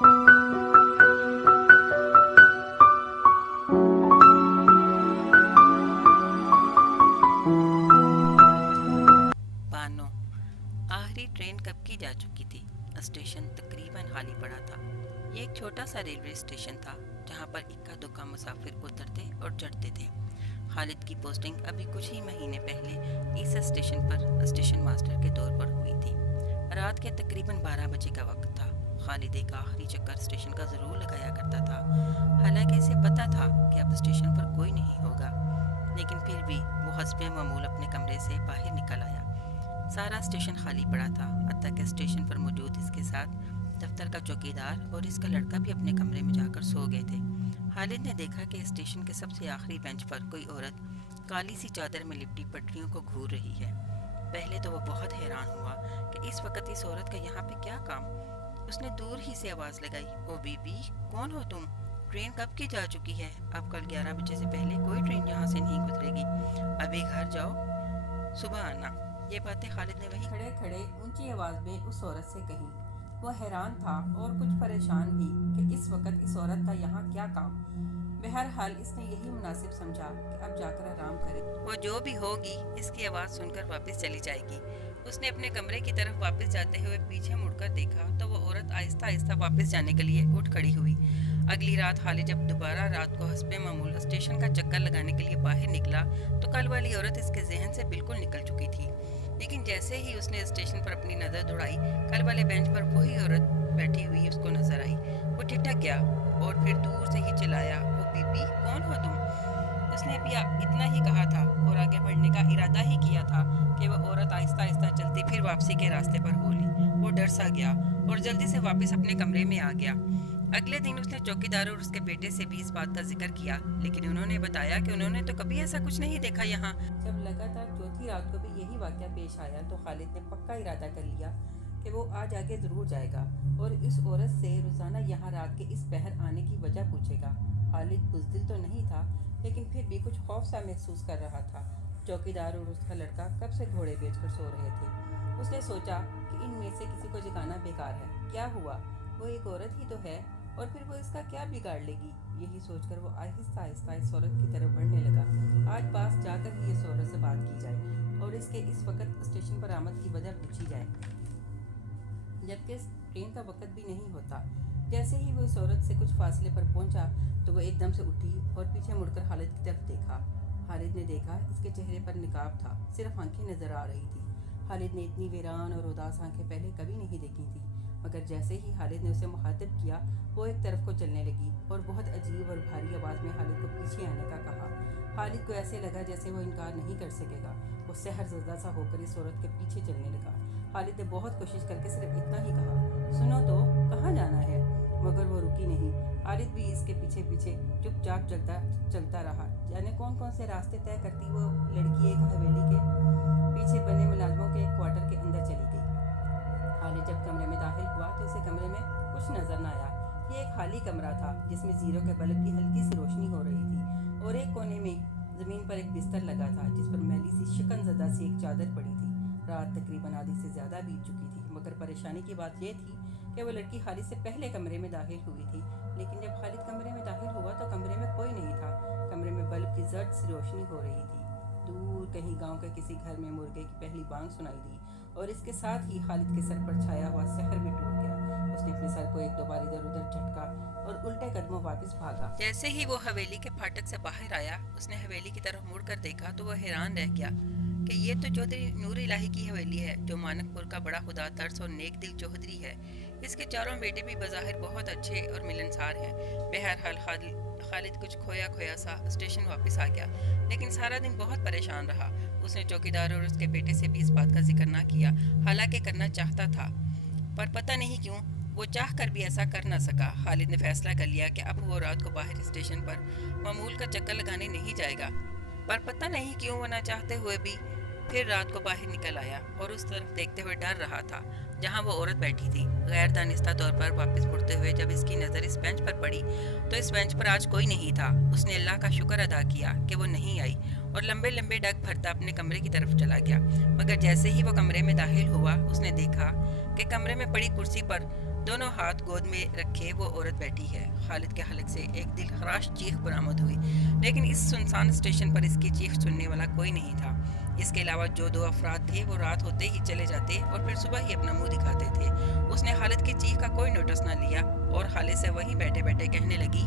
बानो आखिरी ट्रेन कब की जा चुकी थी। स्टेशन तकरीबन खाली पड़ा था। ये एक छोटा सा रेलवे स्टेशन था जहाँ पर इक्का दुक्का मुसाफिर उतरते और चढ़ते थे। खालिद की पोस्टिंग अभी कुछ ही महीने पहले इस स्टेशन पर स्टेशन मास्टर के तौर पर हुई थी। रात के तकरीबन 12 बजे का वक्त था। खालिद एक आखिरी चक्कर स्टेशन का ज़रूर लगाया करता था। हालांकि इसे पता था कि अब स्टेशन पर कोई नहीं होगा, लेकिन फिर भी वो हस्बे मामूल अपने कमरे से बाहर निकल आया। सारा स्टेशन खाली पड़ा था, हत्ता कि स्टेशन पर मौजूद इसके साथ दफ्तर का चौकीदार और इसका लड़का भी अपने कमरे में जाकर सो गए थे। खालिद ने देखा कि स्टेशन के सबसे आखिरी बेंच पर कोई औरत काली सी चादर में लिपटी पटरियों को घूर रही है। पहले तो वो बहुत हैरान हुआ कि इस वक्त इस औरत का यहाँ पे क्या काम। उसने दूर ही से आवाज़ लगाई, ओ बीबी, कौन हो तुम? ट्रेन कब की जा चुकी है? अब कल 11 बजे से पहले कोई ट्रेन यहाँ से नहीं गुजरेगी। अभी घर जाओ, सुबह आना। ये बातें खालिद ने वहीं खड़े खड़े ऊंची आवाज़ में उस औरत से कही। वो हैरान था और कुछ परेशान भी कि इस वक्त इस औरत का यहाँ क्या काम। बहरहाल इसने यही मुनासिब समझा कि अब जाकर आराम करे। वो जो भी होगी इसकी आवाज़ सुनकर वापस चली जाएगी। उसने अपने कमरे की तरफ वापस जाते हुए पीछे मुड़कर देखा तो वो औरत आहिस्ता आहिस्ता वापस जाने के लिए उठ खड़ी हुई। अगली रात खालिद जब दोबारा रात को हस्बे मामूल स्टेशन का चक्कर लगाने के लिए बाहर निकला तो कल वाली औरत इसके जहन से बिल्कुल निकल चुकी थी। लेकिन जैसे ही उसने स्टेशन पर अपनी नज़र दौड़ाई, कल वाले बेंच पर वही औरत बैठी हुई उसको नजर आई। वो ठिठक गया और फिर दूर से ही चिल्लाया, ओ बीबी, कौन हो तुम? उसने अभी इतना ही कहा था और आगे बढ़ने का इरादा ही किया था कि वह औरत आहिस्ता आहिस्ता चलती फिर वापसी के रास्ते पर बोली। वो डर सा गया और जल्दी से वापस अपने कमरे में आ गया। अगले दिन उसने चौकीदार और उसके बेटे से भी इस बात का जिक्र किया, लेकिन उन्होंने बताया कि उन्होंने तो कभी ऐसा कुछ नहीं देखा यहाँ। जब लगातार चौथी रात को भी यही वाक़या पेश आया तो खालिद ने पक्का इरादा कर लिया कि वो आज आगे ज़रूर जाएगा और इस औरत से रोज़ाना यहाँ रात के इस पहर आने की वजह पूछेगा। खालिद बुज़दिल तो नहीं था, लेकिन फिर भी कुछ खौफ सा महसूस कर रहा था। चौकीदार और उसका लड़का कब से घोड़े बेचकर सो रहे थे। उसने सोचा कि इनमें से किसी को जगाना बेकार है। क्या हुआ, वो एक औरत ही तो है और फिर वो इसका क्या बिगाड़ लेगी। यही सोचकर वो आहिस्ता आहिस्ता इस औरत की तरफ बढ़ने लगा। आज पास जाकर ही इस औरत से बात की जाए और इसके इस वक्त स्टेशन पर आमद की वजह पूछी जाए, जबकि ट्रेन का वक्त भी नहीं होता। जैसे ही वो इस औरत से कुछ फासले पर पहुंचा तो वो एकदम से उठी और पीछे मुड़कर खालिद की तरफ देखा। खालिद ने देखा इसके चेहरे पर निकाब था, सिर्फ आंखें नजर आ रही थी। खालिद ने इतनी वीरान और उदास आंखें पहले कभी नहीं देखी थी, मगर जैसे ही खालिद ने उसे मुखातिब किया वो एक तरफ को चलने लगी और बहुत अजीब और भारी आवाज़ में खालिद को पीछे आने का कहा। खालिद को ऐसे लगा जैसे वो इनकार नहीं कर सकेगा। वो सहर ज़दा सा होकर इस औरत के पीछे चलने लगा। खालिद ने बहुत कोशिश करके सिर्फ इतना ही कहा, सुनो तो, कहाँ जाना है? मगर वो रुकी नहीं। खालिद भी इसके पीछे पीछे चुपचाप चलता रहा। जाने कौन कौन से रास्ते तय करती वो लड़की एक हवेली के पीछे बने मुलाजमों के एक क्वार्टर के अंदर चली गई। खालिद जब कमरे में दाखिल हुआ तो उसे कमरे में कुछ नजर न आया। ये एक खाली कमरा था जिसमें जीरो के बल्ब की हल्की सी रोशनी हो रही थी और एक कोने में ज़मीन पर एक बिस्तर लगा था जिस पर मैली सी शिकनज़दा सी एक चादर पड़ी थी। रात तकरीबन आधी से ज़्यादा बीत चुकी थी, मगर परेशानी की बात यह थी कि वो लड़की खालिद से पहले कमरे में दाखिल हुई थी। लेकिन जब खालिद कमरे में दाखिल हुआ तो कमरे में कोई नहीं था। कमरे में बल्ब की जर्द सी रोशनी हो रही थी। दूर कहीं गांव के किसी घर में मुर्गे की पहली बांग सुनाई दी और इसके साथ ही खालिद के सर पर छाया हुआ सहर भी टूट गया। उसने अपने सर को एक दो बार इधर उधर झटका और उल्टे कदमों वापस भागा। जैसे ही वो हवेली के फाटक से बाहर आया, उसने हवेली की तरफ मुड़कर देखा तो वो हैरान रह गया कि ये तो चौधरी नूर इलाही की हवेली है, जो मानकपुर का बड़ा खुदा तर्स और नेक दिल चौधरी है। इसके चारों बेटे भी बज़ाहिर बहुत अच्छे और मिलनसार हैं। बहरहाल खालिद कुछ खोया खोया सा स्टेशन वापस आ गया, लेकिन सारा दिन बहुत परेशान रहा। उसने चौकीदार और उसके बेटे से भी इस बात का जिक्र ना किया, हालांकि करना चाहता था, पर पता नहीं क्यों वो चाह कर भी ऐसा कर ना सका। खालिद ने फैसला कर लिया कि अब वो रात को बाहर स्टेशन पर मामूल का चक्कर लगाने नहीं जाएगा, पर पता नहीं क्यों वो ना चाहते हुए भी फिर रात को बाहर निकल आया और उस तरफ देखते हुए डर रहा था जहां वो औरत बैठी थी। गैर दानिस्ता तौर पर वापस मुड़ते हुए जब इसकी नज़र इस बेंच पर पड़ी तो इस बेंच पर आज कोई नहीं था। उसने अल्लाह का शुक्र अदा किया कि वो नहीं आई और लंबे लंबे डग भरता अपने कमरे की तरफ चला गया। मगर जैसे ही वो कमरे में दाखिल हुआ, उसने देखा कि कमरे में पड़ी कुर्सी पर دونوں ہاتھ گود میں رکھے وہ عورت بیٹھی ہے۔ خالد کے حلق سے ایک دل خراش چیخ برآمد ہوئی، لیکن اس سنسان اسٹیشن پر اس کی چیخ سننے والا کوئی نہیں تھا۔ اس کے علاوہ جو دو افراد تھے وہ رات ہوتے ہی چلے جاتے اور پھر صبح ہی اپنا منہ دکھاتے تھے۔ اس نے خالد کی چیخ کا کوئی نوٹس نہ لیا اور خالد سے وہیں بیٹھے بیٹھے کہنے لگی،